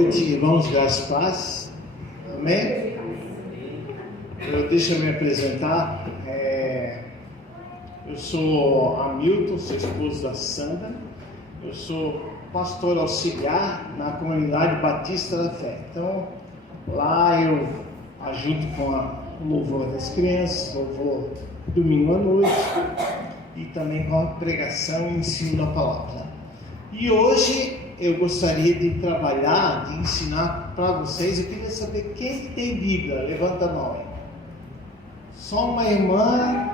noite, irmãos, graças e paz. Amém? Deixa eu me apresentar. Eu sou Hamilton, sou esposo da Sandra. Eu sou pastor auxiliar na comunidade Batista da Fé. Então, lá eu ajudo com o louvor das crianças, louvor domingo à noite e também com a pregação e ensino da palavra. E hoje eu gostaria de trabalhar, de ensinar para vocês. Eu queria saber quem tem Bíblia. Levanta a mão aí. Só uma irmã,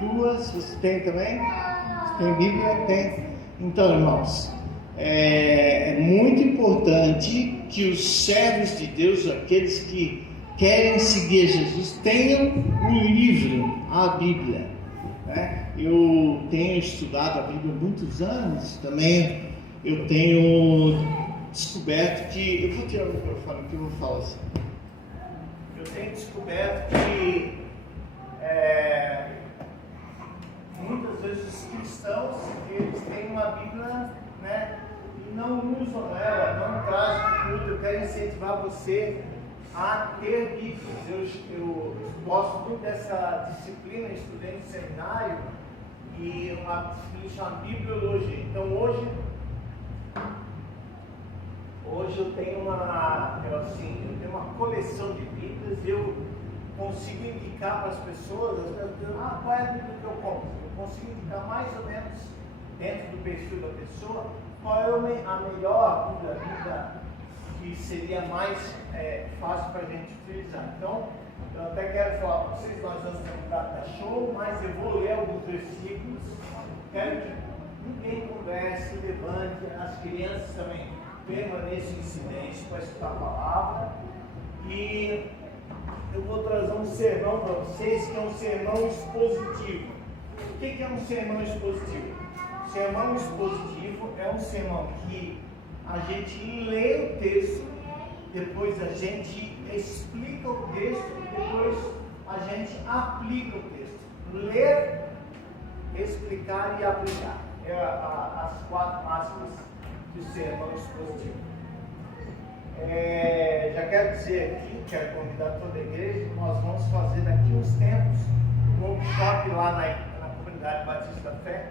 duas. Você tem também? Você tem Bíblia? Tem. Então, irmãos, é muito importante que os servos de Deus, aqueles que querem seguir Jesus, tenham um livro, a Bíblia, né? Eu tenho estudado a Bíblia há muitos anos. Também eu tenho descoberto que... Eu vou tirar o microfone que eu vou falar assim. Eu tenho descoberto que muitas vezes os cristãos, eles têm uma Bíblia, né, e não usam ela, não trazem tudo. Eu quero incentivar você a ter Bíblias. Eu gosto muito dessa disciplina, estudei no seminário, e uma disciplina chamada Bibliologia. Então hoje eu tenho uma coleção de Bíblias. Eu consigo indicar para as pessoas, qual é a Bíblia que eu compro? Eu consigo indicar mais ou menos, dentro do perfil da pessoa, qual é a melhor Bíblia que seria mais fácil para a gente utilizar. Então, eu até quero falar para vocês, nós vamos ter um data show, mas eu vou ler alguns versículos. Quero que ninguém converse, levante, as crianças também permaneçam em silêncio para escutar a palavra. E eu vou trazer um sermão para vocês, que é um sermão expositivo. O que é um sermão expositivo? Sermão expositivo é um sermão que a gente lê o texto, depois a gente explica o texto, depois a gente aplica o texto. Ler, explicar e aplicar. As quatro máximas do sermão expositivo. Já quero dizer aqui, quero convidar toda a igreja, nós vamos fazer daqui uns tempos um workshop lá na comunidade Batista da Fé,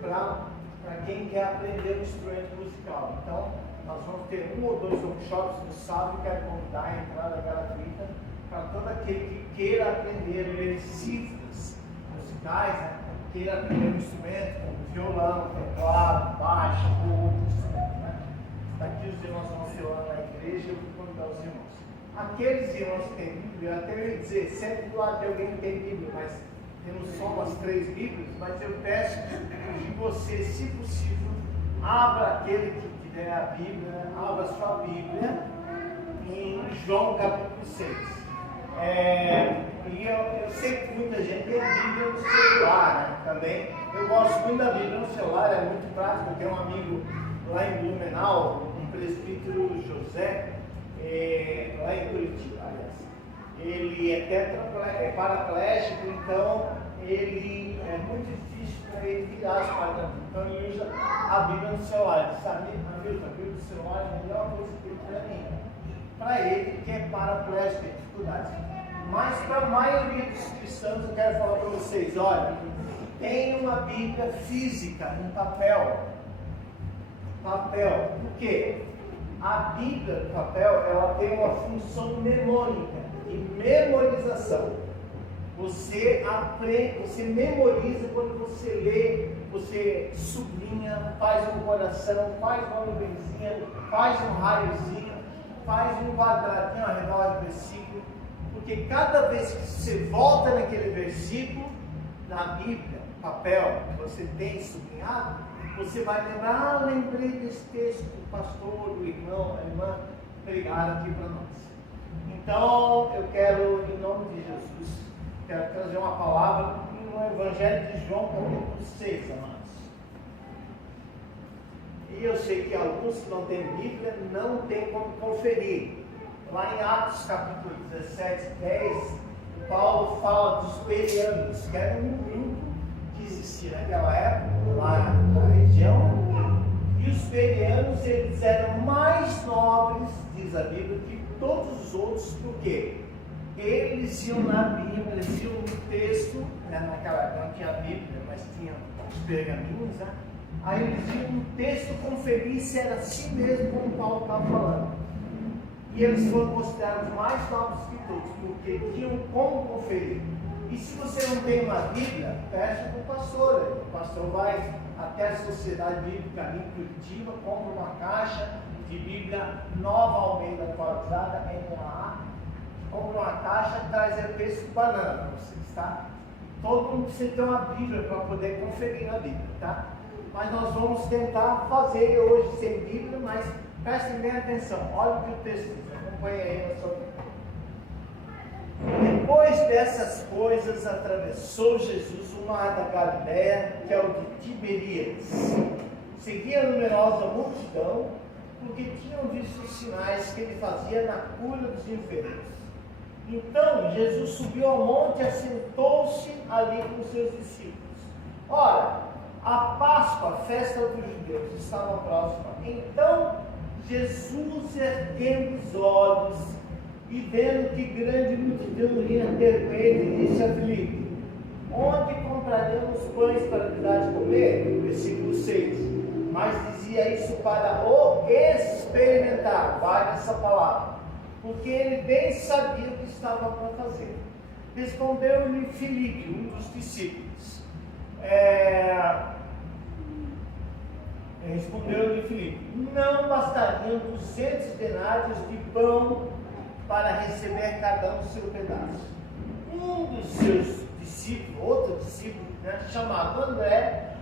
para quem quer aprender um instrumento musical. Então, nós vamos ter 1 ou 2 workshops no sábado. Quero convidar a entrada gratuita para todo aquele que queira aprender a ler cifras musicais, né? Queira aprender um instrumento como violão, teclado, baixo ou outro instrumento, né? Daqui os irmãos vão ser lá na igreja. Eu vou convidar os irmãos. Aqueles irmãos que têm Bíblia, eu até ia dizer, sempre do lado de alguém que tem Bíblia, mas temos só umas 3 Bíblias, mas eu peço que você, se possível, abra aquele que der a Bíblia, abra sua Bíblia em João capítulo 6. E eu sei que muita gente tem Bíblia no celular, né? Também. Eu gosto muito da Bíblia no celular, é muito prático. Eu tenho um amigo lá em Blumenau, um presbítero José, lá em Curitiba, aliás. Ele é paraplégico, então ele é muito difícil para ele virar as páginas. Então ele usa a Bíblia no celular. Ele sabe, a Bíblia no celular é a melhor coisa que ele tem para mim. Para ele que é paraplégico, tem dificuldades. Mas para a maioria dos cristãos, eu quero falar para vocês: olha, tem uma Bíblia física, em papel. Papel. Por quê? A Bíblia no papel, ela tem uma função mnemônica e memorização. Você aprende, você memoriza quando você lê, você sublinha, faz um coração, faz uma nuvenzinha, faz um raiozinho, faz um quadradinho ao redor do versículo, porque cada vez que você volta naquele versículo, na Bíblia, papel, que você tem sublinhado, você vai lembrar, lembrei desse texto que o pastor, o irmão, a irmã pregaram aqui para nós. Então, eu quero, em nome de Jesus, quero trazer uma palavra no Evangelho de João, capítulo 6, amados. E eu sei que alguns que não têm Bíblia não têm como conferir. Lá em Atos, capítulo 17, 10, Paulo fala dos bereanos, que era um grupo que existia naquela época, lá na região, E os bereanos, eles eram mais nobres, diz a Bíblia, que todos os outros, porque eles iam na Bíblia, eles iam no texto, né, naquela época não tinha a Bíblia, mas tinha os pergaminhos, né? Aí eles iam no texto conferir se era assim mesmo como Paulo estava falando. E eles foram considerados mais nobres que todos, porque tinham como conferir. E se você não tem uma Bíblia, peça para o pastor. O pastor vai até a Sociedade Bíblica ali em Curitiba, compra uma caixa de Bíblia Nova Almeida atualizada, NAA, compra uma caixa, traz a preço de banana para vocês, tá? Todo mundo precisa ter uma Bíblia para poder conferir na Bíblia, tá? Mas nós vamos tentar fazer hoje sem Bíblia, mas prestem bem atenção, olha o que o texto diz, acompanhe aí na sua Bíblia. Depois dessas coisas, atravessou Jesus o mar da Galiléia, que é o de Tiberíades. Seguia a numerosa multidão, porque tinham visto os sinais que ele fazia na cura dos enfermos. Então, Jesus subiu ao monte e assentou-se ali com os seus discípulos. Ora, a Páscoa, a festa dos judeus, estava próxima. Então, Jesus, erguendo os olhos e vendo que grande multidão vinha ter com ele, disse a Filipe: onde compraremos pães para lhe dar de comer? Versículo 6. Mas dizia isso para o experimentar, vale essa palavra, porque ele bem sabia o que estava para fazer. Respondeu-lhe Filipe, um dos discípulos. Respondeu-lhe Filipe: não bastariam 200 denários de pão para receber cada um o seu pedaço. Um dos seus discípulos, outro discípulo, né, chamado André,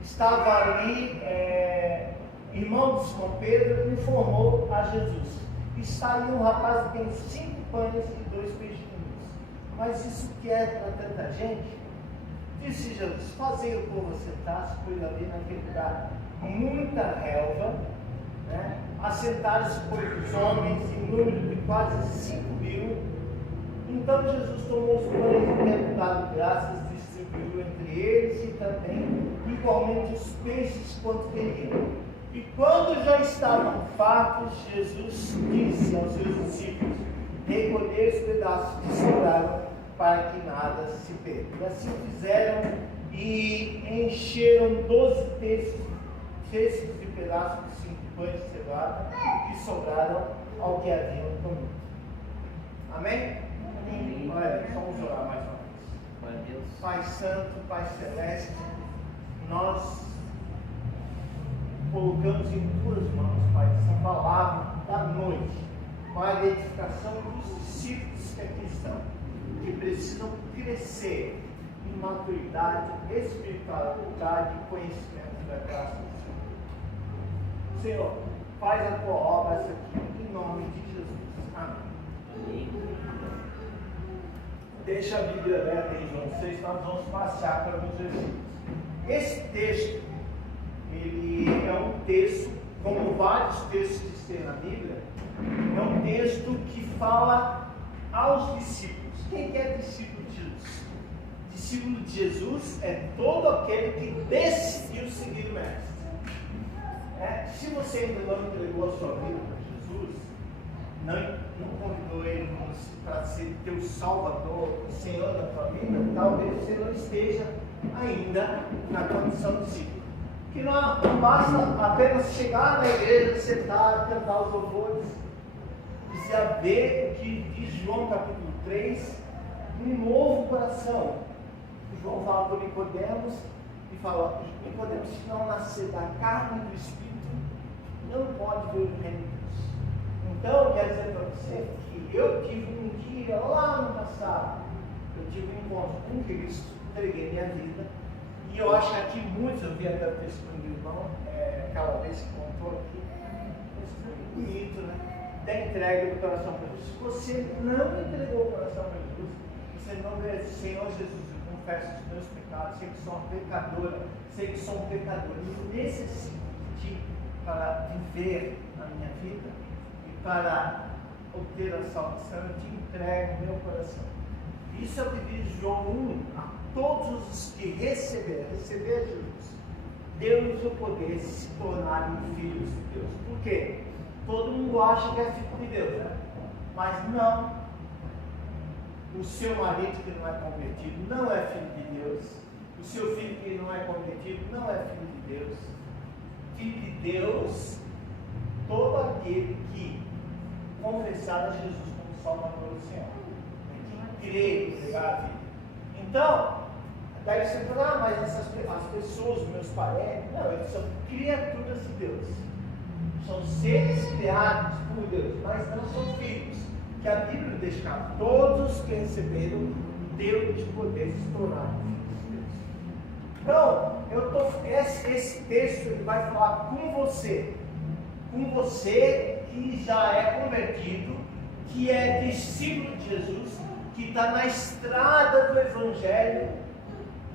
estava ali, irmão de Simão Pedro, informou a Jesus: está ali um rapaz que tem 5 pães e 2 peixinhos, mas isso que é para tanta gente? Disse Jesus: fazei o povo assentar-se, pois ali naquele lugar muita relva, né? Assentaram-se, pois, os homens em número de quase 5.000. Então Jesus tomou os pães e, tendo dado graças, distribuiu entre eles e também igualmente os peixes quanto queriam. E quando já estavam fartos, Jesus disse aos seus discípulos: recolhei os pedaços que sobraram, para que nada se perca. E assim fizeram e encheram 12 cestos de pedaços de 5 pães de cevada que sobraram ao que haviam comido. Amém? Amém. Olha, vamos orar mais uma vez. Pai Santo, Pai Celeste, nós colocamos em tuas mãos, Pai, essa palavra da noite, para a edificação dos discípulos que aqui estão, que precisam crescer em maturidade, espiritualidade e conhecimento da graça do Senhor. Senhor, faz a tua obra essa aqui, em nome de Jesus. Amém. Deixa a Bíblia aberta em João 6, nós vamos passear para alguns versículos. Esse texto, ele é um texto, como vários textos que tem na Bíblia, é um texto que fala aos discípulos. Quem é discípulo de Jesus? Discípulo de Jesus é todo aquele que decidiu seguir o Mestre. Se você ainda não entregou a sua vida para Jesus, não convidou Ele para ser teu Salvador, Senhor da tua vida, talvez você não esteja ainda na condição de discípulo. Que não basta apenas chegar na igreja, sentar, cantar os louvores. Precisa ver o que diz João capítulo 3, um novo coração. João fala para Nicodemos e fala: Nicodemos, se não nascer da carne e do Espírito, não pode ver o reino de Deus. Então, quero dizer para você que eu tive um dia lá no passado, eu tive um encontro com Cristo, entreguei minha vida, e eu acho que aqui muitos, eu vi até o testemunho do irmão, aquela vez que contou aqui, foi bonito, né? Da entrega do coração para Jesus. Se você não entregou o coração para Jesus, você não vê: Senhor Jesus, eu confesso os meus pecados, sei que sou uma pecadora, sei que sou um pecador, e necessito de Ti para viver a minha vida e para obter a salvação. Eu te entrego o meu coração. Isso é o que diz João 1: a todos os que receber Jesus, deu-nos o poder de se tornarem filhos de Deus. Por quê? Todo mundo acha que é filho de Deus, né? Mas não. O seu marido que não é convertido não é filho de Deus. O seu filho que não é convertido não é filho de Deus. Filho de Deus, todo aquele que confessar a Jesus como Salvador do Senhor, que crê e entregar a vida. Então, daí você fala, mas as pessoas, meus parentes, não, eles são criaturas de Deus. São seres criados por Deus, mas não são filhos. Que a Bíblia deixa claro, todos que receberam, deu-lhes poder de se tornar filhos de Deus. Então, esse texto ele vai falar com você que já é convertido, que é discípulo de Jesus, que está na estrada do Evangelho,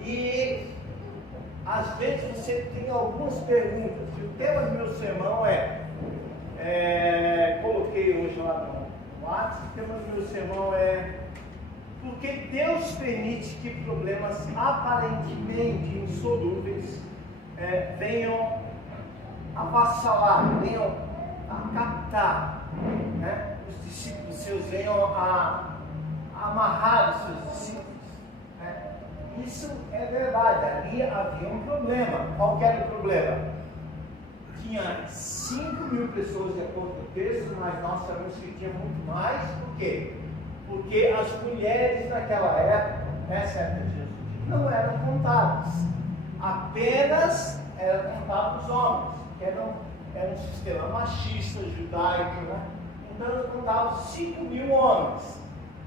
e às vezes você tem algumas perguntas. E o tema do meu sermão coloquei hoje lá no WhatsApp, o tema do meu sermão é por que Deus permite que problemas aparentemente insolúveis venham avassalar, venham a captar, né? Os discípulos seus, venham a amarrar os seus discípulos, né? Isso é verdade, ali havia um problema. Qual que era o problema? Tinha 5.000 pessoas de acordo com o texto, mas nós sabemos que tinha muito mais. Por quê? Porque as mulheres naquela época, nessa época de Jesus, não eram contadas, apenas eram contados os homens, que era um sistema machista, judaico, né? Então contavam 5.000 homens.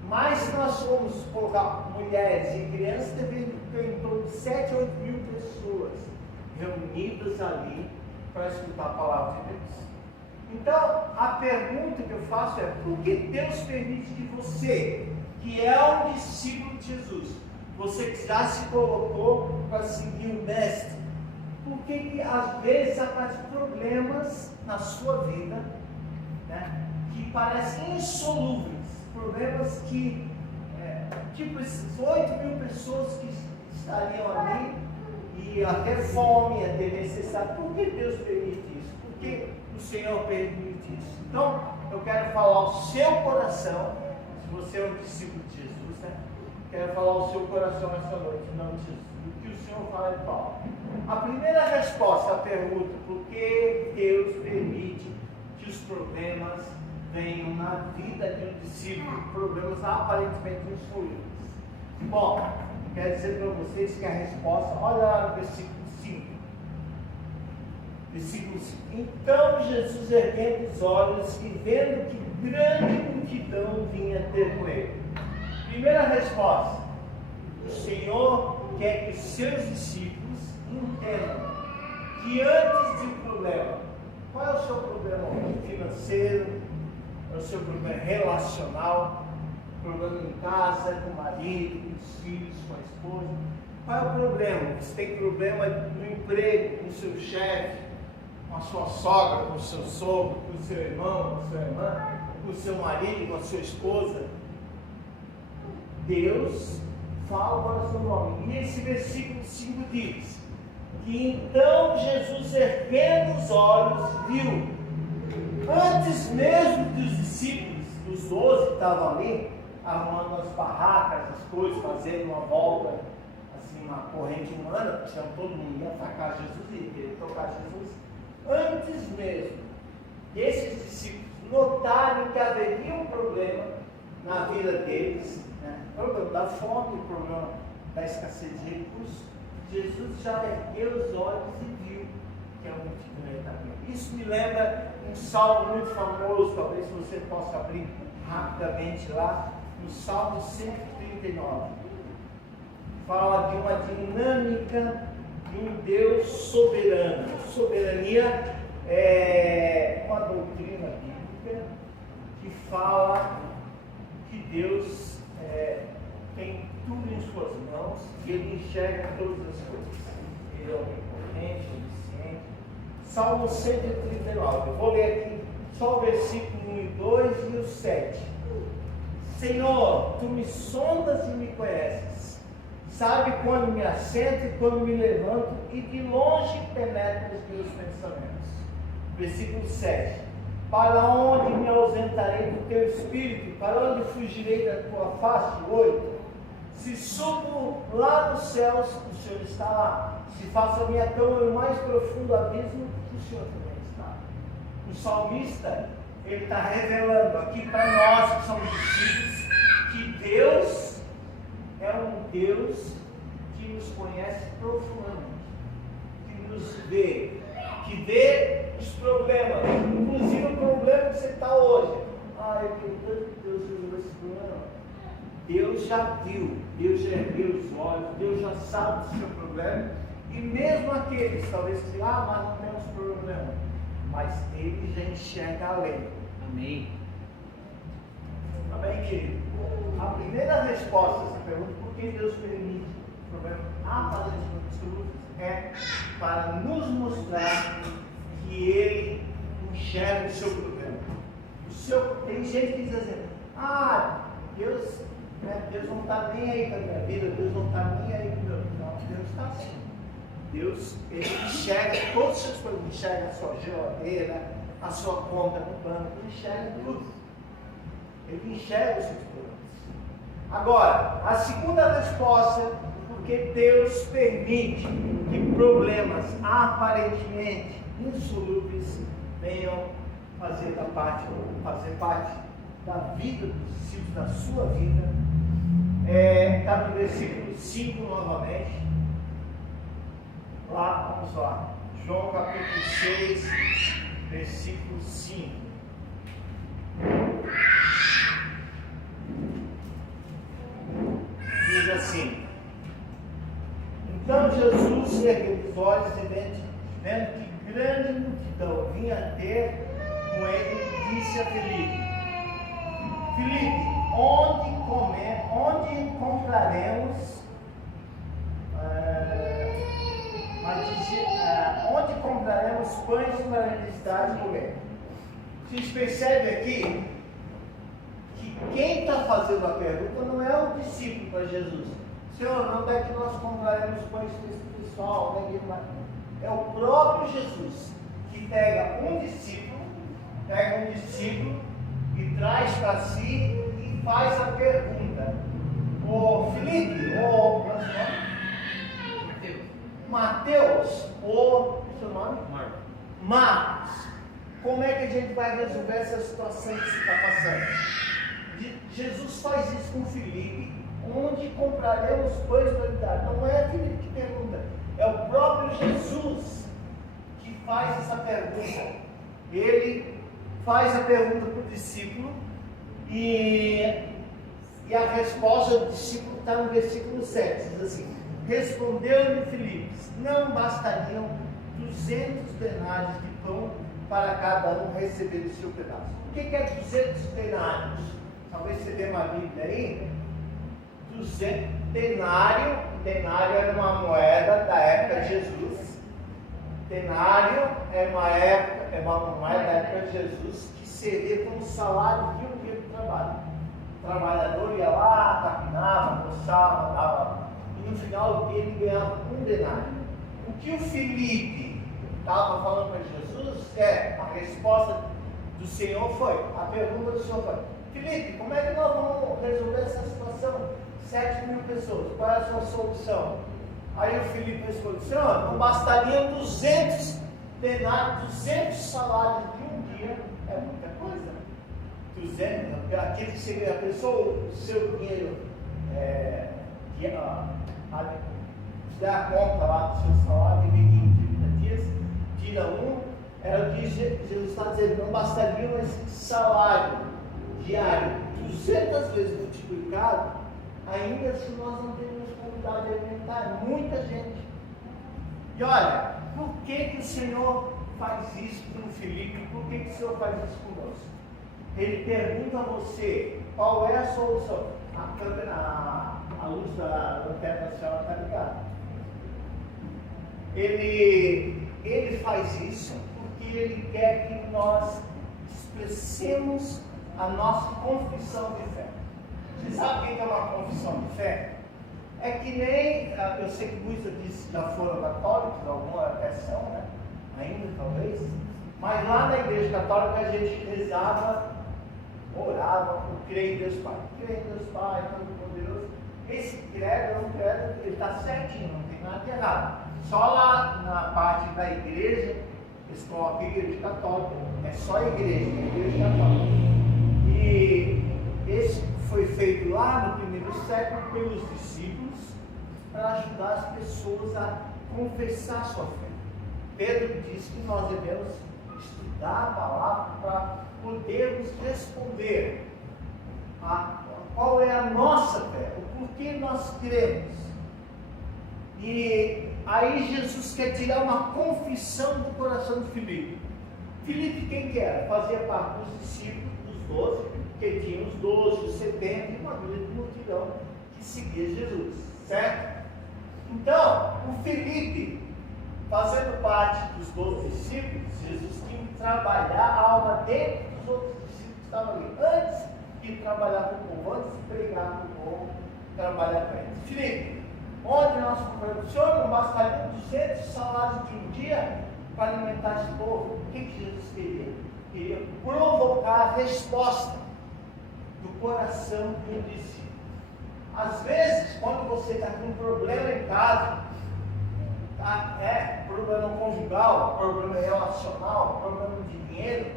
Mas se nós formos colocar mulheres e crianças, deveria ter em torno de 7 ou 8 mil pessoas reunidas ali para escutar a palavra de Deus. Então, a pergunta que eu faço é: por que Deus permite que você, que é um discípulo de Jesus, você que já se colocou para seguir o Mestre, por que às vezes aparecem problemas na sua vida, né, que parecem insolúveis? Problemas que, tipo esses 8.000 pessoas que estariam ali, e até fome, até necessidade. Por que Deus permite isso? Por que o Senhor permite isso? Então, eu quero falar ao seu coração, se você é um discípulo de Jesus, né? Quero falar ao seu coração essa noite, em nome de Jesus. O que o Senhor fala é qual? A primeira resposta à pergunta, por que Deus permite que os problemas venham na vida de um discípulo, problemas aparentemente insolúveis? Bom, quero dizer para vocês que a resposta, olha lá no versículo 5. Versículo 5. Então Jesus, erguendo os olhos e vendo que grande multidão vinha ter com ele. Primeira resposta: o Senhor quer que os seus discípulos entendam que antes de um problema, qual é o seu problema financeiro? É o seu problema relacional, problema em casa, com o marido, com os filhos, com a esposa. Qual é o problema? Você tem problema no emprego, com o seu chefe, com a sua sogra, com o seu sogro, com o seu irmão, com a sua irmã, com o seu marido, com a sua esposa. Deus fala para o seu nome. E esse versículo 5 diz que então Jesus, erguendo os olhos, viu. Antes mesmo dos discípulos, dos 12 que estavam ali, arrumando as barracas, as coisas, fazendo uma volta, assim, uma corrente humana, porque senão todo mundo ia atacar Jesus e querer tocar Jesus. Antes mesmo desses discípulos notarem que haveria um problema na vida deles, né? O problema da fome, o problema da escassez de recursos, Jesus já ergueu os olhos e viu que a multidão está vindo. Isso me lembra um salmo muito famoso, talvez você possa abrir rapidamente lá, no Salmo 139. Fala de uma dinâmica de um Deus soberano. Soberania é uma doutrina bíblica que fala que Deus tem tudo em suas mãos e Ele enxerga todas as coisas. Ele é onipotente, onisciente. Salmo 139, eu vou ler aqui só o versículo 1 e 2 e o 7. Senhor, Tu me sondas e me conheces. sabe quando me assento e quando me levanto, e de longe penetra os meus pensamentos. Versículo 7. Para onde me ausentarei do teu espírito? Para onde fugirei da tua face? 8. Se subo lá nos céus, o Senhor está lá. Se faço a minha cama no mais profundo abismo, o Senhor também está. O salmista, ele está revelando aqui para nós que somos discípulos, que Deus é um Deus que nos conhece profundamente, que nos vê, que vê os problemas, inclusive o problema que você está hoje. Eu queria tanto que Deus resolveu esse problema. Deus já viu, Deus já viu os olhos, Deus já sabe do seu problema, e mesmo aqueles, talvez que mas não temos problema, mas Ele já enxerga além. Amém. Amém, querido? A primeira resposta a essa pergunta, por que Deus permite o problema aparentemente absoluto, é para nos mostrar que Ele enxerga o seu problema. Tem gente que diz assim, Deus não está nem aí com a minha vida, Deus não está nem aí com o meu. Não, Deus está assim. Deus, Ele enxerga todos os seus problemas, enxerga a sua geladeira, a sua conta no banco, Ele enxerga tudo. Ele enxerga os seus problemas. Agora, a segunda resposta, porque Deus permite que problemas aparentemente insolúveis venham fazer parte da vida dos discípulos, da sua vida. Está no versículo 5 novamente. Vamos lá. João capítulo 6, versículo 5. Diz assim: Então Jesus ergueu os olhos e vendo que grande multidão vinha ter com ele, disse a Filipe: onde compraremos pães para a necessidade de comer? Vocês percebem aqui que quem está fazendo a pergunta não é o discípulo para Jesus. Senhor, onde é que nós compraremos pães para esse pessoal? É o próprio Jesus que pega um discípulo e traz para si e faz a pergunta. Filipe, Mateus, seu nome? Marcos, como é que a gente vai resolver essa situação que você está passando? Jesus faz isso com Filipe. Onde compraremos pães para lhe dar? Não é Filipe que pergunta, é o próprio Jesus que faz essa pergunta. Ele faz a pergunta para o discípulo e a resposta do discípulo está no versículo 7. Diz assim: Respondeu-lhe Filipe: não bastariam 200 denários de pão para cada um receber o seu pedaço. O que é 200 denários? Talvez você dê uma Bíblia aí. 200 denário era uma moeda da época de Jesus. Denário é uma moeda da época de Jesus que servia como salário de um dia de trabalho. O trabalhador ia lá, capinava, roçava, dava, e no final do dia ele ganhava um denário. O que o Filipe estava falando para Jesus a resposta do Senhor foi, a pergunta do Senhor foi: Filipe, como é que nós vamos resolver essa situação? 7.000 pessoas, qual é a sua solução? Aí o Filipe respondeu: Senhor, não bastariam 200 denários, 200 salários de um dia, é muita coisa. 200, aquele que você pensou, o seu dinheiro, dá a conta lá do seu salário, dividir em 30 dias, tira um, era o que Jesus está dizendo, não bastaria esse salário diário 200 vezes multiplicado, ainda se nós não temos qualidade alimentar, muita gente. E olha, por que o Senhor faz isso com o Filipe? Por que o Senhor faz isso conosco? Ele pergunta a você, qual é a solução? A luz da lanterna da senhora está ligada. Ele faz isso porque Ele quer que nós expressemos a nossa confissão de fé. Você sabe o que é uma confissão de fé? É que nem, eu sei que muitos aqui já foram católicos, alguma até são, né? Ainda talvez. Mas lá na igreja católica a gente rezava, orava, o creio em Deus Pai. Creio em Deus Pai, Todo-Poderoso. Esse credo é um credo, ele está certinho, não tem nada de errado. Só lá na parte da igreja, eles colocam igreja católica, é só igreja católica. E esse foi feito lá no primeiro século pelos discípulos para ajudar as pessoas a confessar sua fé. Pedro disse que nós devemos estudar a palavra para podermos responder a qual é a nossa fé, o porquê nós cremos. E aí Jesus quer tirar uma confissão do coração de Filipe. Filipe quem que era? Fazia parte dos discípulos, dos 12, que tinha os 12, os 70 e uma grande multidão que seguia Jesus, certo? Então, o Filipe, fazendo parte dos 12 discípulos, Jesus tinha que trabalhar a alma dele dos outros discípulos que estavam ali, antes de trabalhar com o povo, antes de pregar com o povo, trabalhar com eles. Filipe, onde nós compramos? O senhor não bastaria 200 salários de um dia para alimentar esse povo? O que Jesus queria? Queria provocar a resposta do coração do discípulo. Às vezes, quando você está com um problema em casa, problema conjugal, problema relacional, problema de dinheiro,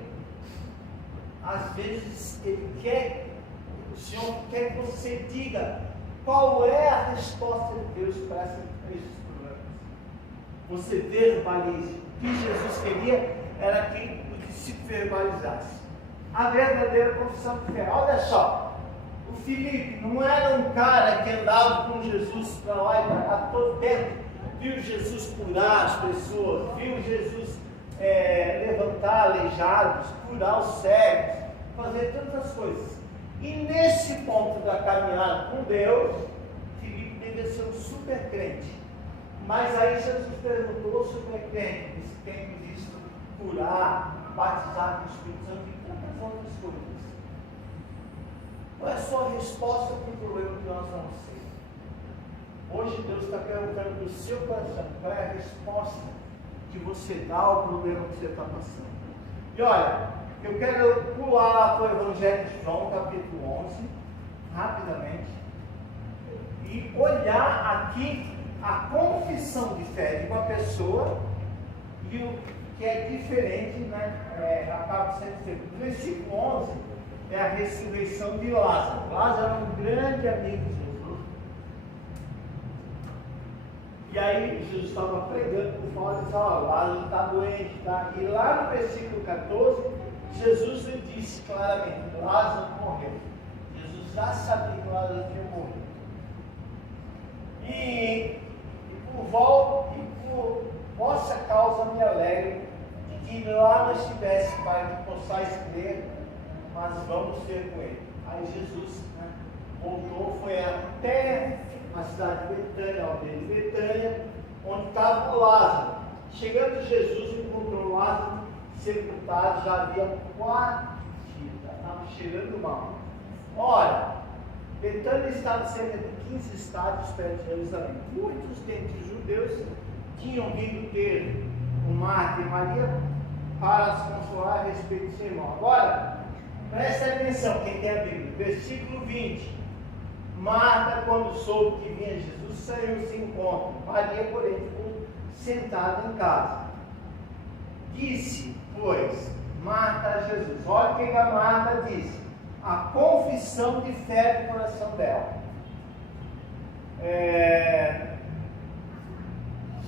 às vezes o Senhor quer que você diga qual é a resposta de Deus para esses problemas. Você verbalize. O que Jesus queria era que o discípulo verbalizasse a verdadeira confissão de fé. Olha só, o Filipe não era um cara que andava com Jesus para lá e para cá todo tempo, viu Jesus curar as pessoas, viu Jesus levantar aleijados, curar os cegos, fazer tantas coisas. E nesse ponto da caminhada com Deus, Filipe devia ser um super crente. Mas aí Jesus perguntou sobre o crente, esse tem visto curar, batizar com o Espírito Santo e tantas outras coisas. Qual é a sua resposta para o problema que nós vamos ter? Hoje Deus está perguntando do seu coração qual é a resposta que você dá ao problema que você está passando. E olha, eu quero pular lá para o Evangelho de João, capítulo 11, rapidamente, e olhar aqui a confissão de fé de uma pessoa e o que é diferente, né? Acaba sendo feito. No versículo 11 é a ressurreição de Lázaro. Lázaro era um grande amigo de Jesus. E aí Jesus estava pregando por fora e disse: ó, Lázaro está doente, tá? E lá no versículo 14, Jesus lhe disse claramente: Lázaro morreu. Jesus já sabia que Lázaro tinha morrido. E por vossa causa me alegro de que lá não estivesse, para que possais crer, mas vamos ter com ele. Aí Jesus voltou, foi até a cidade de Betânia, a aldeia de Betânia, onde estava o Lázaro. Chegando Jesus, encontrou Lázaro sepultado, já havia 4 dias, já estava cheirando mal. Ora, Betânia estava cerca de 15 estádios perto de Jerusalém. Muitos dentre os judeus tinham vindo ter o Marta e Maria para se consolar a respeito do seu irmão. Agora, preste atenção, quem tem a Bíblia, versículo 20. Marta, quando soube que vinha Jesus, saiu ao seu encontro. Maria, porém, ficou sentada em casa. Disse, pois, Marta a Jesus: olha o que a Marta disse. A confissão de fé do coração dela.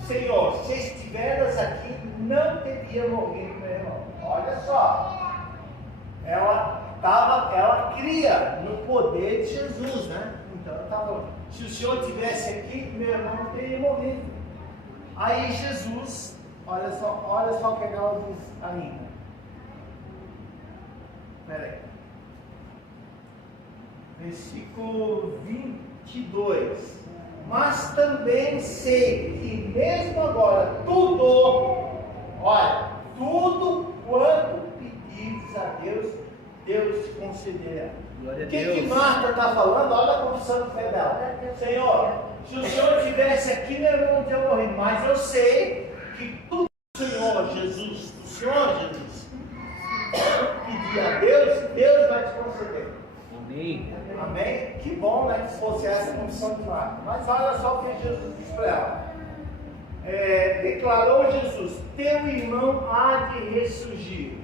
Senhor, se estiveras aqui, não teria morrido meu irmão. Olha só, ela cria no poder de Jesus, né? Então ela estava falando: se o Senhor estivesse aqui, meu irmão não teria morrido. Aí Jesus, olha só o que ela diz ainda. Espera aí. Versículo 22. Mas também sei que mesmo agora tudo quanto pedires a Deus, Deus te concederá. Glória a O que Deus. Marta está falando? Olha a confissão de fé dela. Senhor, se o Senhor estivesse aqui, eu não tinha morrido, mas eu sei que tudo do Senhor Jesus, do Senhor Jesus, pedir a Deus, Deus vai te conceder. Amém. Amém? Que bom, né, que fosse essa a confissão de Marta. Mas olha só o que Jesus disse para ela. Declarou Jesus: teu irmão há de ressurgir.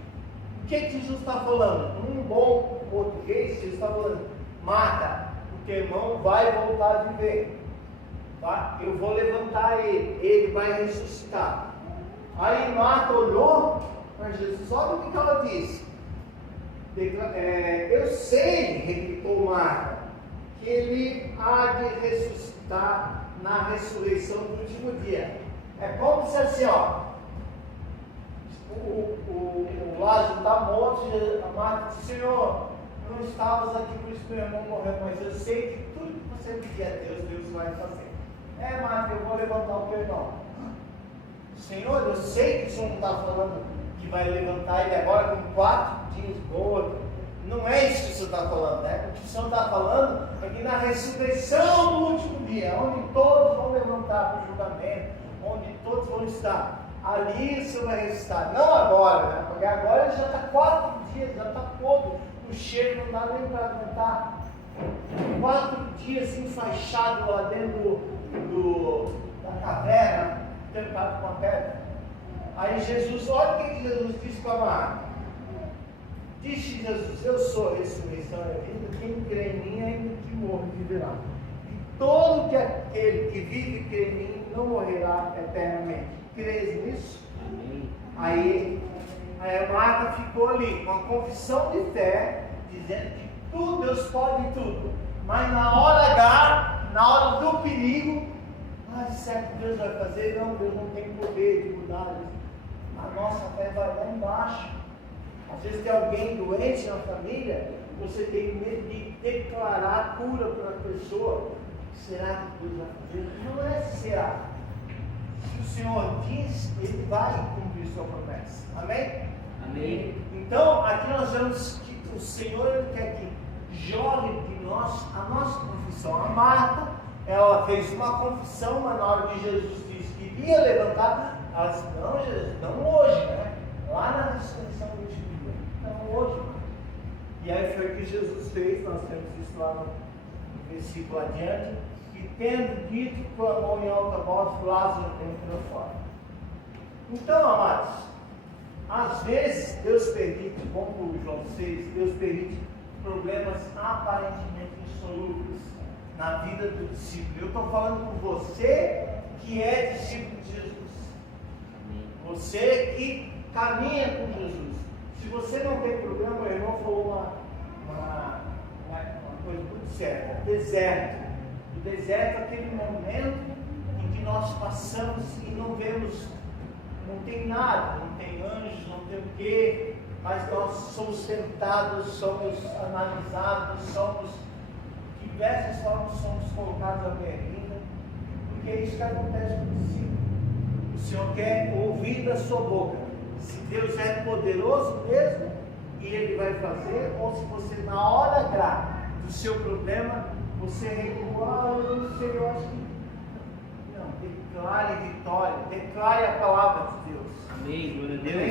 O que Jesus está falando? Num bom português, Jesus está falando: Marta, o teu irmão vai voltar a viver. Tá? Eu vou levantar ele vai ressuscitar. Aí Marta olhou para Jesus, olha o que ela disse. Eu sei, replicou Marta, que ele há de ressuscitar na ressurreição do último dia. É como se assim, ó, o Lázaro está morto, a Marta disse: Senhor, não estavas aqui, por isso meu irmão morreu, mas eu sei que tudo que você pedir a Deus, Deus vai fazer. Marta, eu vou levantar o teu irmão. Senhor, eu sei que o Senhor não está falando que vai levantar ele agora com 4 dias gordo. Não é isso que o Senhor está falando, né? O que o Senhor está falando é que na ressurreição do último dia, onde todos vão levantar para o julgamento, onde todos vão estar, ali o Senhor vai ressuscitar. Não agora, né? Porque agora ele já está 4 dias, já está podre. O cheiro não dá nem para aguentar. 4 dias enfaixado lá dentro da caverna, tampado com a pedra. Aí Jesus, olha o que Jesus disse para Marta. Disse Jesus: eu sou a ressurreição e a vida, quem crê em mim, ainda que morra, viverá. E todo aquele que vive e crê em mim não morrerá eternamente. Crês nisso? Amém. Aí Marta ficou ali com a confissão de fé, dizendo que tudo, Deus pode tudo, mas na hora H, na hora do perigo, certo, Deus vai fazer? Não, Deus não tem poder de mudar isso. A nossa fé vai lá embaixo. Às vezes tem alguém doente na família, você tem medo de declarar a cura para a pessoa. Será que Deus vai fazer? Não é será. Se o Senhor diz, Ele vai cumprir sua promessa. Amém? Amém. Então, aqui nós vemos que o Senhor Ele quer que jorre de nós a nossa confissão. A Marta, ela fez uma confissão, mas na hora que Jesus disse que iria levantar, ela disse: não, Jesus, não hoje, né? Lá na ressurreição do último dia. Não hoje, mano. E aí foi o que Jesus fez, nós temos isso lá no versículo adiante. E tendo dito, clamou em alta voz: Lázaro, entrou fora. Então, amados, às vezes Deus permite, vamos para o João 6, Deus permite problemas aparentemente insolúveis na vida do discípulo. Eu estou falando com você que é discípulo de Jesus. Você que caminha com Jesus. Se você não tem problema, meu irmão falou uma coisa muito séria: deserto. O deserto é aquele momento em que nós passamos e não vemos, não tem nada, não tem anjos, não tem o quê, mas nós somos tentados, somos analisados, somos, de diversas formas, somos colocados à berlinda, porque é isso que acontece com o discípulo. O Senhor quer ouvir da sua boca se Deus é poderoso mesmo e Ele vai fazer, ou se você, na hora H do seu problema, você recua: eu não sei, eu acho que não. Declare vitória, declare a palavra de Deus. Amém, glória a Deus.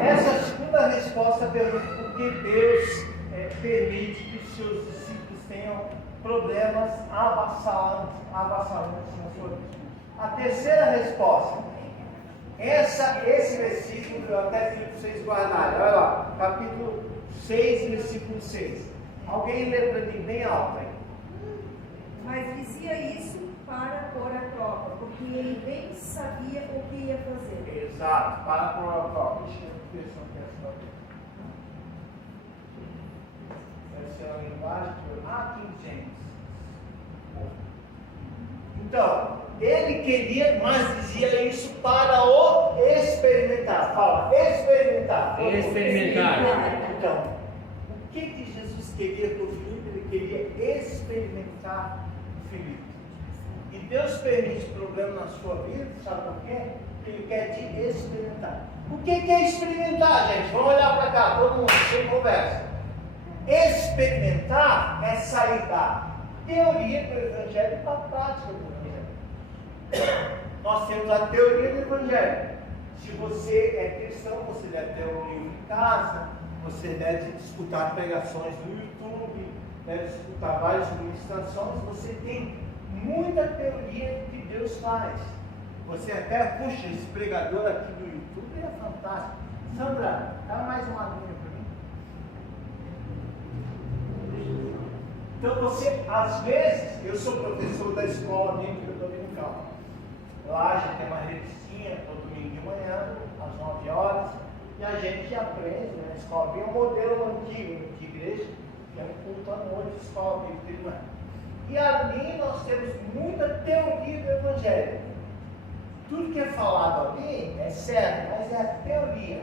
Essa é a segunda resposta à pergunta: por que Deus permite que os seus discípulos tenham problemas avassalantes na sua vida. A terceira resposta, esse versículo eu até pedi para vocês guardarem. Olha lá, capítulo 6, versículo 6. Alguém lê para mim bem alto aí. Mas dizia isso para pôr a prova, porque ele bem sabia o que ia fazer. Exato, para pôr a prova. Deixa eu ver se eu quero saber. Essa é a linguagem que King James. Então, ele queria, mas dizia isso para o experimentar. Fala, experimentar. Experimentar. Então, o que Jesus queria com o Filipe? Ele queria experimentar o Filipe. E Deus permite problema na sua vida, sabe por quê? Ele quer te experimentar. O que é experimentar, gente? Vamos olhar para cá, todo mundo, sem conversa. Experimentar é sair da teoria do Evangelho para a prática do Evangelho. Nós temos a teoria do Evangelho. Se você é cristão, você deve ter um livro em casa, você deve escutar pregações no YouTube, deve escutar várias ministrações, você tem muita teoria do que Deus faz. Você até, puxa, esse pregador aqui do YouTube é fantástico. Sandra, dá mais uma linha para mim. Então você, às vezes, eu sou professor da escola bíblica dominical. Lá a gente tem uma revistinha todo domingo de manhã, às 9 horas, e a gente aprende na escola bíblica, um modelo antigo de igreja, que é um culto à noite, escola bíblica de manhã. E ali nós temos muita teoria do Evangelho. Tudo que é falado ali é sério, mas é teoria.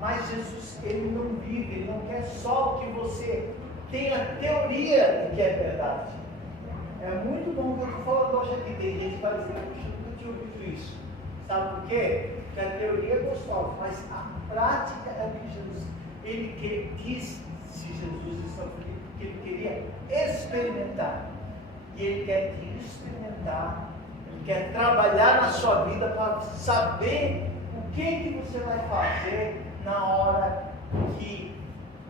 Mas Jesus, ele não vive, ele não quer só que você tenha teoria de que é verdade. É muito bom que eu estou falando hoje aqui. Tem gente que vai dizer, puxa, eu nunca tinha ouvido isso. Sabe por quê? Porque a teoria é gostosa, mas a prática é o que Jesus, ele quis, se Jesus está falando, porque ele queria experimentar. E ele quer te experimentar, ele quer trabalhar na sua vida para saber o que você vai fazer na hora que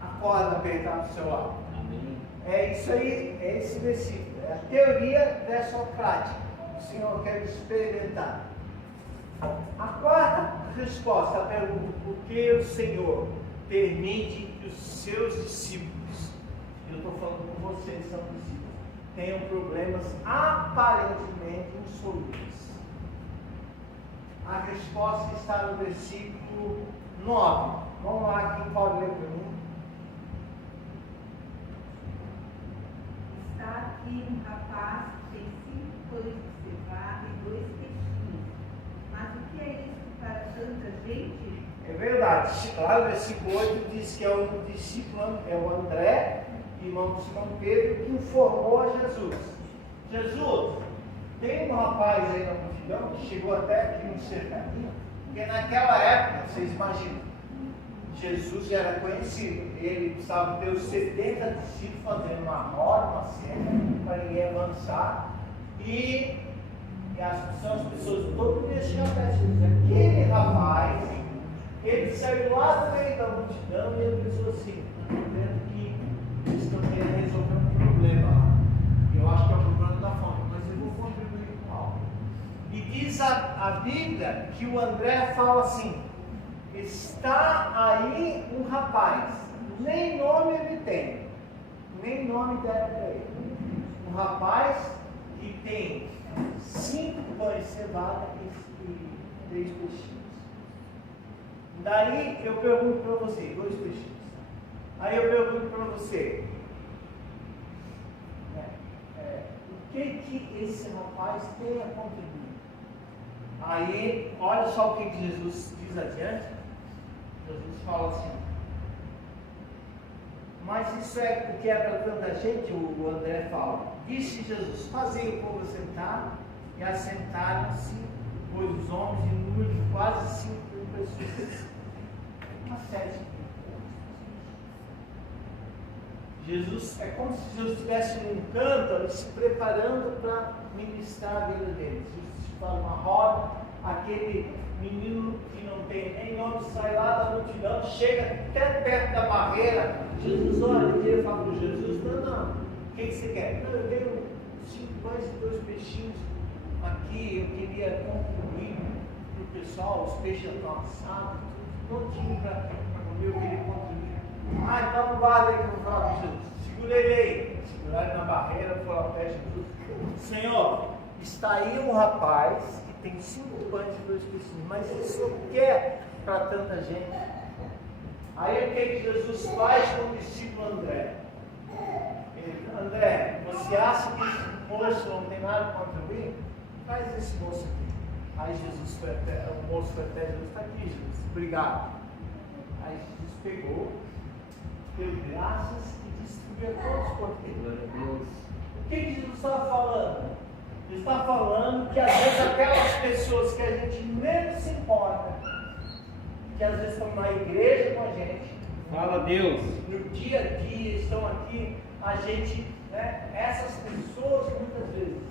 a corda apertar do seu lado. Amém. É isso aí, é esse versículo. É a teoria versus a prática. O Senhor quer experimentar. A quarta resposta à pergunta, por que o Senhor permite que os seus discípulos, eu estou falando com vocês, são discípulos, tenham problemas aparentemente insolúveis? A resposta está no versículo 9. Vamos lá, quem pode ler para mim? Está aqui um rapaz que tem 5 pães de cevada e 2 peixinhos. Mas o que é isso para tanta gente? É verdade. Lá no versículo 8 diz que é um discípulo, é o André, irmão do Simão Pedro, que informou a Jesus. Jesus, tem um rapaz aí na multidão que chegou até aqui no cercadinho, porque naquela época, vocês imaginam, Jesus já era conhecido, ele precisava ter os 70 discípulos fazendo uma roda, uma cena, para ninguém avançar, e são as pessoas todo dia chegam até Jesus. Aquele rapaz, ele saiu lá do meio da multidão e ele pensou assim, estou vendo que eles estão querendo resolver um problema lá. Eu acho que é o problema da fome, mas eu vou contribuir com algo. E diz a Bíblia que o André fala assim, está aí um rapaz, nem nome ele tem, nem nome deram para ele. Um rapaz que tem 5 pães de cevada e 3 peixinhos. Daí eu pergunto para você, 2 peixinhos. Aí eu pergunto para você, o que esse rapaz tem a contribuir? Aí, olha só o que Jesus diz adiante. Jesus fala assim, mas isso é o que é para tanta gente? O André fala, disse Jesus, fazei o povo sentar, e assentaram-se, pois os homens em número de quase 5 mil pessoas. Uma série de Jesus, é como se Jesus estivesse num canto, ali, se preparando para ministrar a vida dele. Jesus fala uma roda, aquele menino que não tem nem nome sai lá da multidão, chega até perto da barreira. Jesus, olha, eu queria falar com Jesus. Não, o que você quer? Não, eu tenho 5 pães e 2 peixinhos aqui, eu queria contribuir para o pessoal, os peixes estão assados, não tinha para comer, eu queria contribuir. Então não vale aí que eu vou falar com Jesus. Segura ele aí. Seguraram na barreira, foram ao pé de Jesus. Senhor, está aí um rapaz que tem 5 pães e 2 peixinhos, mas isso não quer para tanta gente. Aí o que Jesus faz com o discípulo André? Ele, André, você acha que esse moço não tem nada para contribuir? Traz esse moço aqui. Aí Jesus foi até, o moço foi até Jesus, está aqui Jesus, obrigado. Aí Jesus pegou, deu graças e distribuiu a todos quanto ele. O que Jesus estava falando? Ele está falando que às vezes aquelas pessoas que a gente menos se importa, que às vezes estão na igreja com a gente, Fala, Deus. no dia a dia, estão aqui, a gente, né, essas pessoas muitas vezes,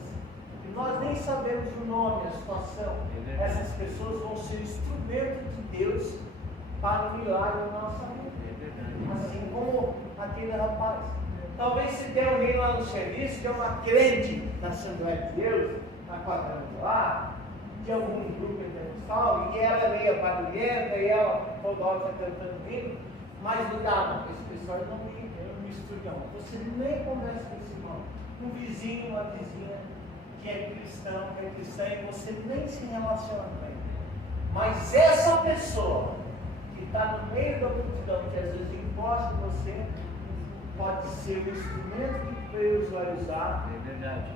que nós nem sabemos o nome, a situação, essas pessoas vão ser instrumento de Deus para o milagre na nossa vida. Assim como aquele rapaz. Talvez se tem alguém lá no serviço, que é uma crente na Assembleia de Deus, na quadrangular, de algum grupo pentecostal, e ela é meio barulhenta, e ela toda hora está cantando hino, mas não dá, não. Esse pessoal não me estuda, não. Você nem conversa com esse irmão. Um vizinho, uma vizinha que é cristão, que é cristã, e você nem se relaciona com ele. Mas essa pessoa que está no meio da multidão, que às vezes encosta em você, pode ser o instrumento que Deus vai usar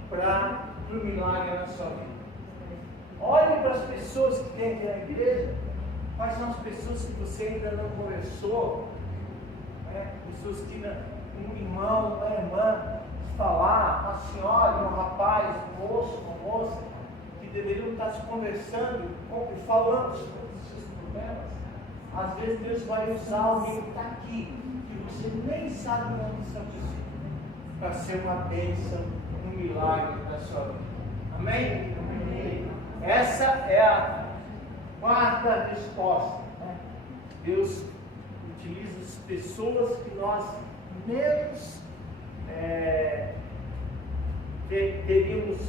para o milagre na sua vida. Olhe para as pessoas que tem aqui na igreja. Quais são as pessoas que você ainda não conversou? Né? Pessoas que um irmão, uma irmã, falar, uma senhora, um rapaz, um moço, uma moça, que deveriam estar se conversando e falando sobre os seus problemas. Às vezes Deus vai usar alguém que está aqui, que você nem sabe o nome dessa pessoa, para ser uma bênção, um milagre na sua vida. Amém? Amém. Essa é a quarta resposta. Né? Deus utiliza as pessoas que nós menos teríamos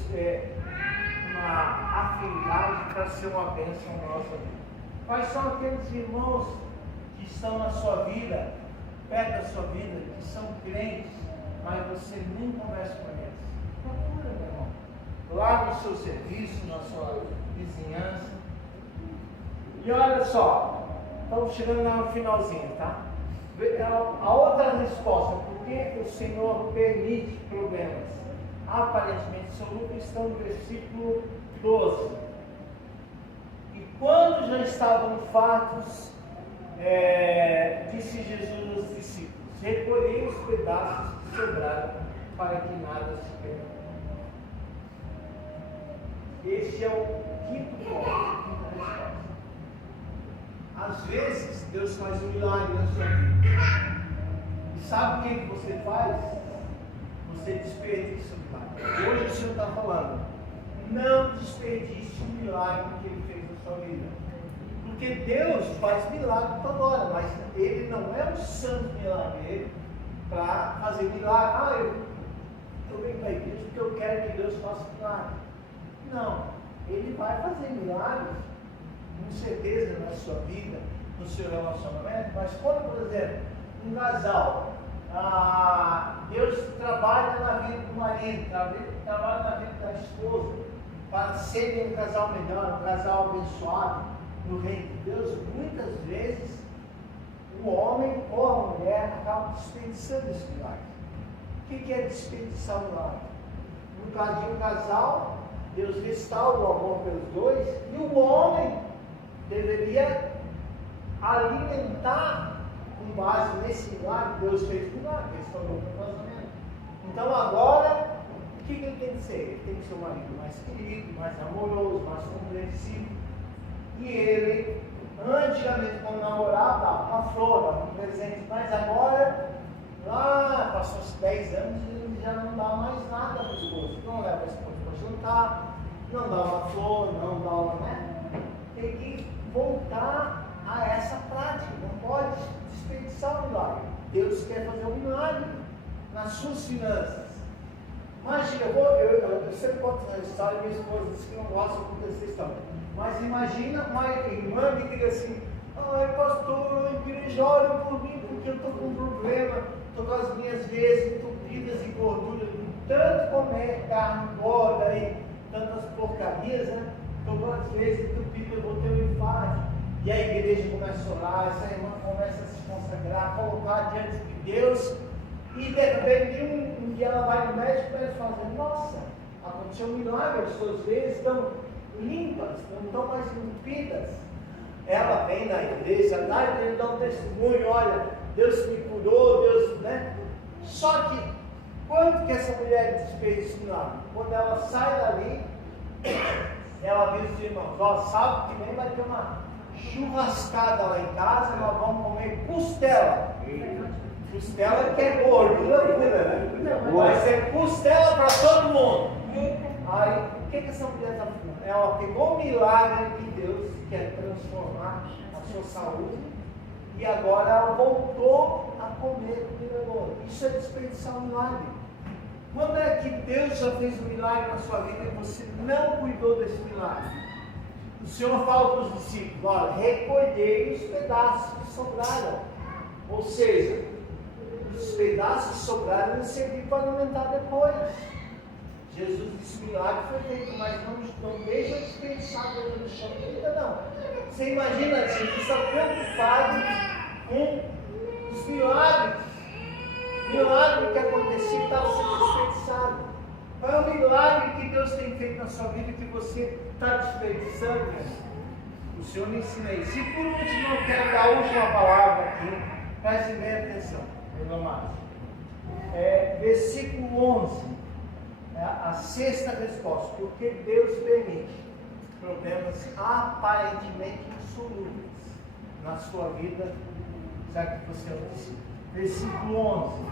uma afinidade para ser uma bênção na nossa vida. Quais são aqueles irmãos que estão na sua vida, perto da sua vida, que são crentes, mas você nem conversa com eles? Procura, meu irmão. Lá no seu serviço, na sua vizinhança. E olha só, estamos chegando no finalzinho, tá? A outra resposta, por que o Senhor permite problemas aparentemente solutos, estão no versículo 12. E quando já estavam fartos, disse Jesus aos discípulos: recolhei os pedaços que sobraram, para que nada se perca. Este é o quinto ponto, a quinta resposta. Às vezes, Deus faz um milagre na sua vida. E sabe o que você faz? Você desperdiça o milagre. Hoje o Senhor está falando: não desperdice o milagre que Ele fez na sua vida. Porque Deus faz milagre toda hora, mas Ele não é um santo milagreiro para fazer milagre. Eu venho para a igreja porque eu quero que Deus faça milagre. Não, Ele vai fazer milagres, com certeza, na sua vida, no seu relacionamento. Mas quando, por exemplo, um casal, Deus trabalha na vida do marido, trabalha na vida da esposa, para serem um casal melhor, um casal abençoado no reino de Deus, muitas vezes o homem ou a mulher acaba desperdiçando esse milagre. O que é desperdiçar o milagre? No caso de um casal, Deus restaura o amor pelos dois, e o homem deveria alimentar com base nesse milagre. Deus fez milagre, restaurou o casamento. Então agora, o que ele tem que ser? Ele tem que ser um marido mais querido, mais amoroso, mais compreensivo. E ele, antigamente, quando namorava, dava uma flor, dava um presente, mas agora, lá, passou uns 10 anos, ele já não dá mais nada para a esposa. Não leva a esposa para jantar, não dá uma flor, não dá uma, né? Tem que voltar a essa prática, não pode desperdiçar o milagre. Deus quer fazer um milagre nas suas finanças. Imagina, eu sempre conto essa história, minha esposa diz que não gosta de contar essa história. Mas imagina uma irmã que diga assim: pastor, a igreja ora por mim porque eu estou com um problema, estou com as minhas veias entupidas de gordura, tanto comer carne gorda e tantas porcarias, né? Estou com as veias entupidas, eu vou ter um infarto. E a igreja começa a orar, essa irmã começa a se consagrar, colocar diante de Deus, e de repente um dia ela vai no médico e ele fala: nossa, aconteceu um milagre, as suas veias estão limpas, não estão mais entupidas. Ela vem na igreja, lá e ele dá um testemunho: olha, Deus me curou, Deus, né? Só que, quanto que essa mulher desperdiça o milagre? Quando ela sai dali, ela diz aos irmãos: ó, sábado que vem vai ter uma churrascada lá em casa, nós vamos comer costela. Costela que é gordura pura, né? Vai ser costela para todo mundo. Aí, o que essa mulher está fazendo? Ela pegou o milagre de Deus, que é transformar a sua saúde, e agora ela voltou a comer comida boa. Isso é desperdiçar um milagre. Quando é que Deus já fez um milagre na sua vida e você não cuidou desse milagre? O Senhor fala para os discípulos: olha, recolhei os pedaços que sobraram. Ou seja, os pedaços que sobraram não serviram para alimentar depois. Jesus disse: o milagre foi feito, mas não deixa desperdiçar coisa no chão. Não. Você imagina, Jesus está preocupado com os milagres. O milagre que aconteceu está sendo desperdiçado. Qual é o milagre que Deus tem feito na sua vida que você está desperdiçando? O Senhor me ensina isso. E por último, eu quero dar a última palavra aqui. Preste bem atenção, meu amado. Versículo 11. A sexta resposta. Porque Deus permite problemas aparentemente insolúveis na sua vida, já que você é o discípulo. Versículo 11.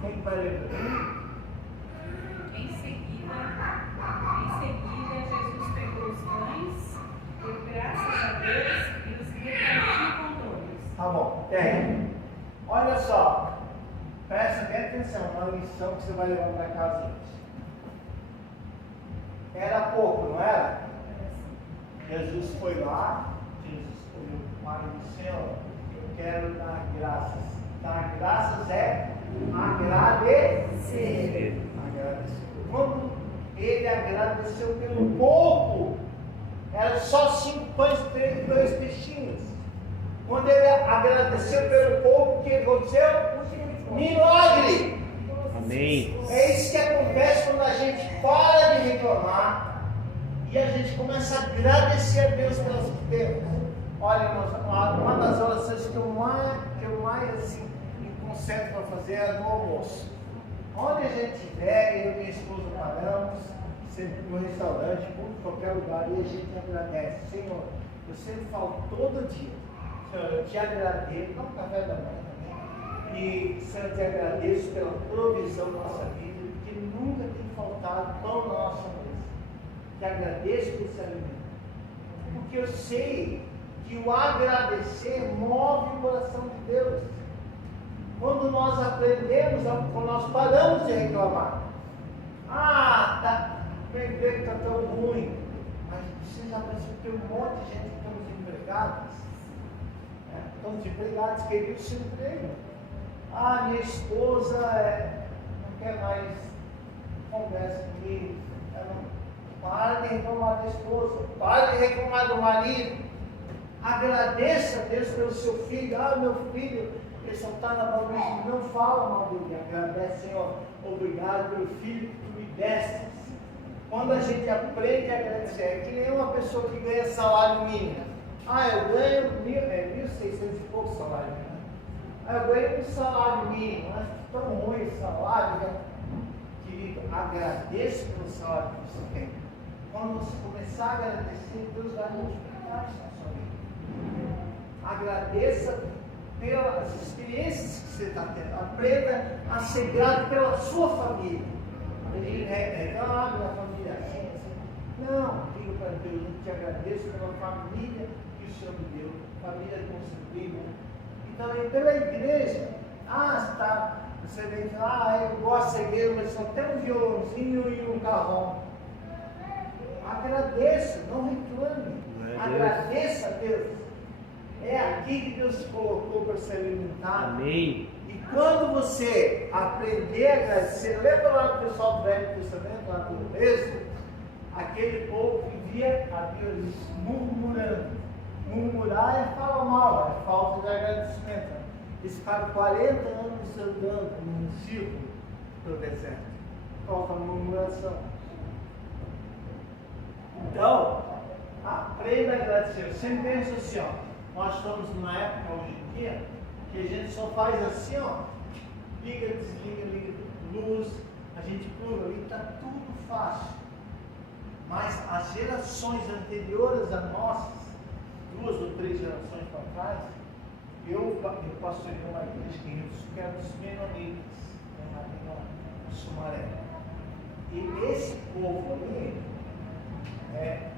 Quem vai ler para mim? Em seguida, Jesus pegou os pães, deu graças a Deus e os repartiu com todos. Tá bom, olha só, presta bem atenção na lição que você vai levar para casa hoje. Era pouco, não era? Jesus foi lá, Jesus foi o Pai do Senhor, eu quero dar graças. Dar graças é agradecer. Quando ele agradeceu pelo pouco, era só 5 pães e 2 peixinhos. Quando ele agradeceu pelo pouco, o que aconteceu? Milagre! Amém. É isso que acontece quando a gente para de reclamar e a gente começa a agradecer a Deus pelas coisas. Olha, irmãos, uma das orações que eu mais assim, me concentro para fazer é no almoço. Onde a gente estiver, eu e minha esposa paramos, sempre no restaurante, em qualquer lugar, e a gente agradece. Senhor, eu sempre falo todo dia, Senhor, eu te agradeço, não café da manhã também, e Senhor, eu te agradeço pela provisão da nossa vida, porque nunca tem faltado pão na nossa mesa. Te agradeço por esse alimento, porque eu sei que o agradecer move o coração de Deus. Quando nós aprendemos, quando nós paramos de reclamar, meu emprego está tão ruim, mas você já pensou que tem um monte de gente que estão desempregados? Estão desempregados, queriam o seu emprego. Minha esposa não quer mais conversa comigo. Para de reclamar da esposa, para de reclamar do marido. Agradeça a Deus pelo seu filho. Meu filho, ele só está na bagunça. Não fala mal dele. Agradece, Senhor. Obrigado pelo filho que tu me deste. Quando a gente aprende a agradecer, é que nem uma pessoa que ganha salário mínimo. Eu ganho 1.600 e pouco salário mínimo. Eu ganho um salário mínimo. Acho tão ruim esse salário. Né? Querido, agradeça pelo salário que você tem. Quando você começar a agradecer, Deus vai multiplicar isso na sua vida. Agradeça pelas experiências que você está tendo. Aprenda a ser grato pela sua família. Ele minha família é assim. Não, diga para Deus, eu te agradeço pela família que o Senhor me deu, família construída. Então, pela igreja, você vem falar, eu gosto da igreja, mas só tem um violãozinho e um carrão. Agradeça, não reclame. Agradeça a Deus. É aqui que Deus te colocou para se alimentar. Amém. E quando você aprender a agradecer, lembra lá do pessoal do Velho Testamento, lá do Êxodo, aquele povo vivia a Deus murmurando. Murmurar é falar mal, é falta de agradecimento. Eles ficaram 40 anos andando num círculo pelo deserto. Falta murmuração. Então, aprenda a agradecer. Eu sempre penso assim, nós estamos numa época hoje em dia que a gente só faz assim, liga, desliga, liga luz, a gente pluga ali, está tudo fácil. Mas as gerações anteriores a nossas, 2 ou 3 gerações para trás, eu pastorei uma igreja que era dos Menonitas, no Sumaré. E esse povo ali,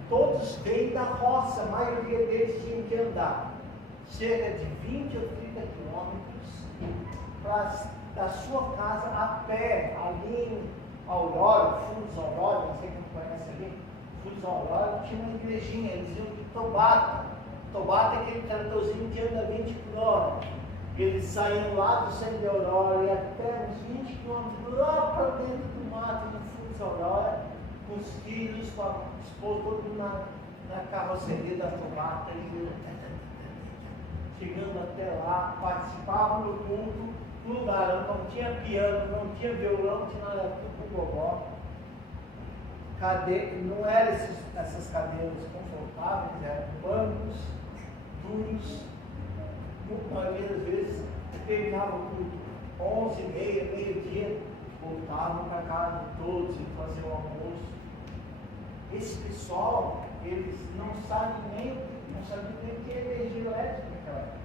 todos vêm da roça, a maioria deles tinham que andar cerca de 20 ou 30 quilômetros da sua casa a pé, ali em Aurora, Fundos Aurora, não sei quem conhece ali, Fundos Aurora, tinha uma igrejinha, eles iam de Tobata. Tobata é aquele tratorzinho que anda 20 quilômetros. Eles saíam lá do centro de Aurora e até uns 20 quilômetros lá para dentro do mato, no Fundos Aurora, com os filhos, com a esposa, todo mundo na carroceria da Tobata, chegando até lá, participavam do culto, lugar, não tinha piano, não tinha violão, não tinha nada, tudo com gogó. Não eram essas cadeiras confortáveis, eram bancos duros. A maioria das vezes terminavam por 11h30, meio-dia, voltavam para casa de todos e faziam o almoço. Esse pessoal, eles não sabem nem o que é energia elétrica naquela época.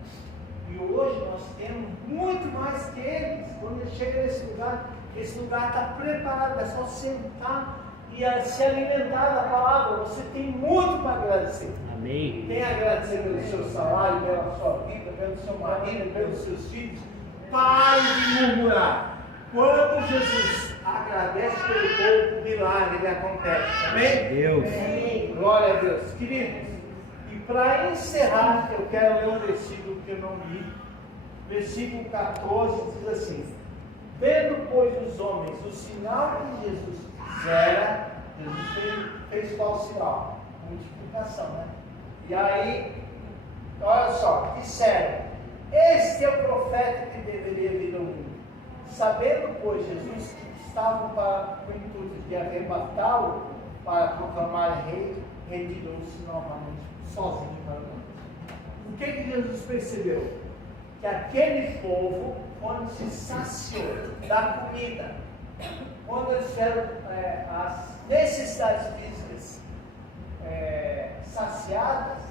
E hoje nós temos muito mais que eles. Quando ele chega nesse lugar está preparado, é só sentar e se alimentar da palavra. Você tem muito para agradecer. Amém. Tem a agradecer pelo seu salário, pela sua vida, pelo seu marido, pelos seus filhos. Pare de murmurar. Quando Jesus agradece pelo povo, o milagre ele acontece. Amém? Deus. Amém. Glória a Deus. Queridos, e para encerrar, eu quero ler um versículo que eu não li. Versículo 14 diz assim: vendo, pois, os homens o sinal que Jesus fizera, Jesus fez qual sinal? Multiplicação, né? E aí, olha só, disseram: este é o profeta que deveria vir ao mundo. Sabendo, pois, Jesus que estavam com o intuito de arrebatá-lo para proclamar rei, retirou-se novamente sozinho para o mundo. O que Jesus percebeu? Que aquele povo, quando se saciou da comida, quando eles tiveram as necessidades físicas saciadas,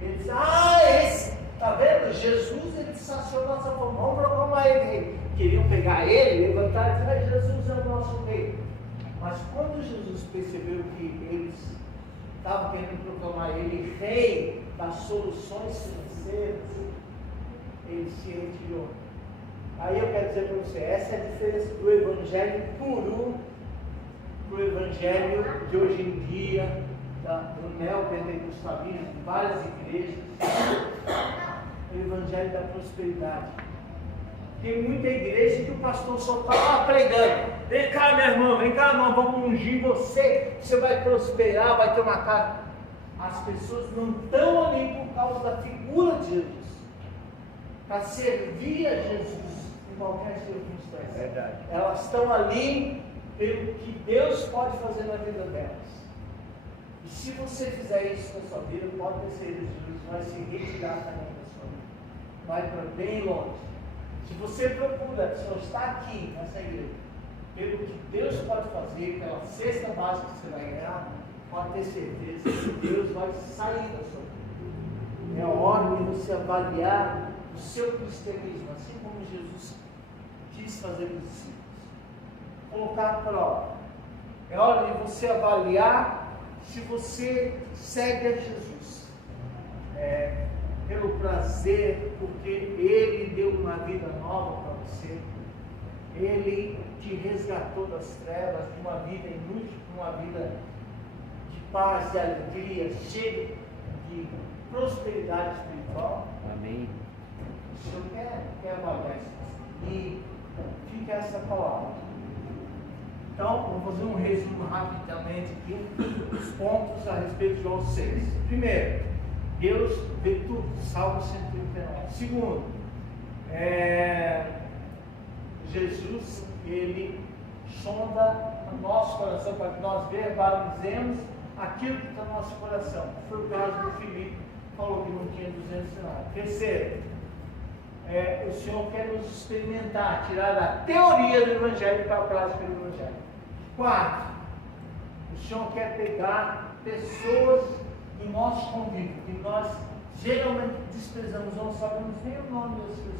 eles está vendo? Jesus, ele saciou nossa fome, vamos proclamar ele. Queriam pegar ele, levantar e dizer: Jesus é o nosso rei. Mas quando Jesus percebeu que eles estavam querendo proclamar ele rei das soluções financeiras, ele se retirou. Aí eu quero dizer para você, essa é a diferença do evangelho puro para o evangelho de hoje em dia, do neopentecostalismo, de várias igrejas, o evangelho da prosperidade. Tem muita igreja que o pastor só está lá pregando: vem cá, meu irmão, vem cá, nós vamos ungir você, você vai prosperar, vai ter uma casa. As pessoas não estão ali por causa da figura de Jesus, para servir a Jesus em qualquer circunstância. Verdade. Elas estão ali pelo que Deus pode fazer na vida delas. E se você fizer isso na sua vida, pode ter certeza, Jesus vai se retirar também da sua vida. Vai para bem longe. Se você procura, se você está aqui nessa igreja, pelo que Deus pode fazer, pela cesta básica que você vai ganhar, pode ter certeza que Deus vai sair da sua vida. É hora de você avaliar o seu cristianismo, assim como Jesus quis fazer com os discípulos. Colocar à prova. É hora de você avaliar se você segue a Jesus. Pelo prazer, porque Ele deu uma vida nova para você. Ele te resgatou das trevas, de uma vida inútil para uma vida de paz, de alegria, cheia de prosperidade espiritual. Amém. O Senhor quer avaliar isso. E fica essa palavra. Então, vou fazer um resumo rapidamente aqui dos pontos a respeito de João 6. Primeiro, Deus vê tudo, Salmo 139. Segundo, Jesus, ele sonda o nosso coração para que nós verbalizemos aquilo que está no nosso coração. Foi o caso do Filipe, falou que não tinha 200 reais. Terceiro, o Senhor quer nos experimentar, tirar da teoria do Evangelho para a prática do Evangelho. Quarto, o Senhor quer pegar pessoas do nosso convívio, que nós geralmente desprezamos, não sabemos nem o nome das pessoas.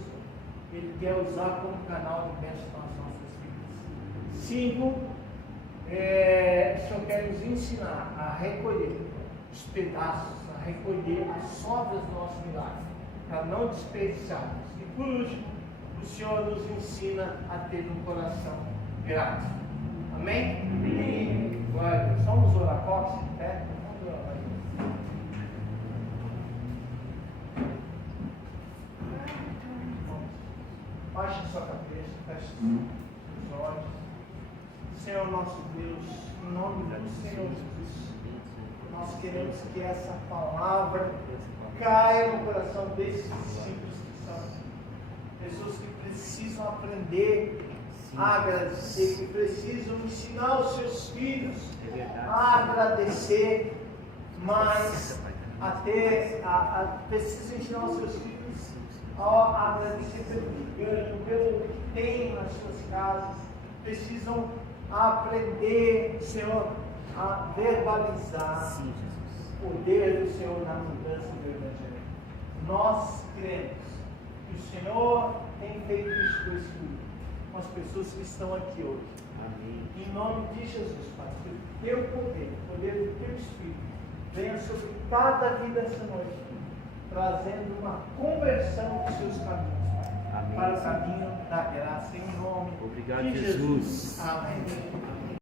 Ele quer usar como canal de bênção para as nossas vidas. 5, o Senhor quer nos ensinar a recolher os pedaços, a recolher as sobras do nosso milagre, para não desperdiçarmos. E por último, o Senhor nos ensina a ter um coração grato. Amém? Amém. Glória a Deus. Vamos orar, coloque-se em pé. Vamos orar. Baixe sua cabeça, feche os olhos. Senhor nosso Deus, em nome do Senhor Jesus, nós queremos que essa palavra caia no coração desses discípulos que são pessoas que precisam aprender a agradecer, que precisam ensinar os seus filhos a agradecer, mas precisam ensinar os seus filhos a agradecer pelo que ganham, pelo que têm nas suas casas, precisam aprender, Senhor, a verbalizar o poder do Senhor na mudança do Evangelho. Nós cremos que o Senhor tem feito isso com esse filho, com as pessoas que estão aqui hoje. Amém. Em nome de Jesus, Pai, que o teu poder, o poder do teu Espírito, venha sobre cada vida essa noite, trazendo uma conversão dos seus caminhos, Pai, Amém. para o caminho da graça, em nome Obrigado, de Jesus. Amém.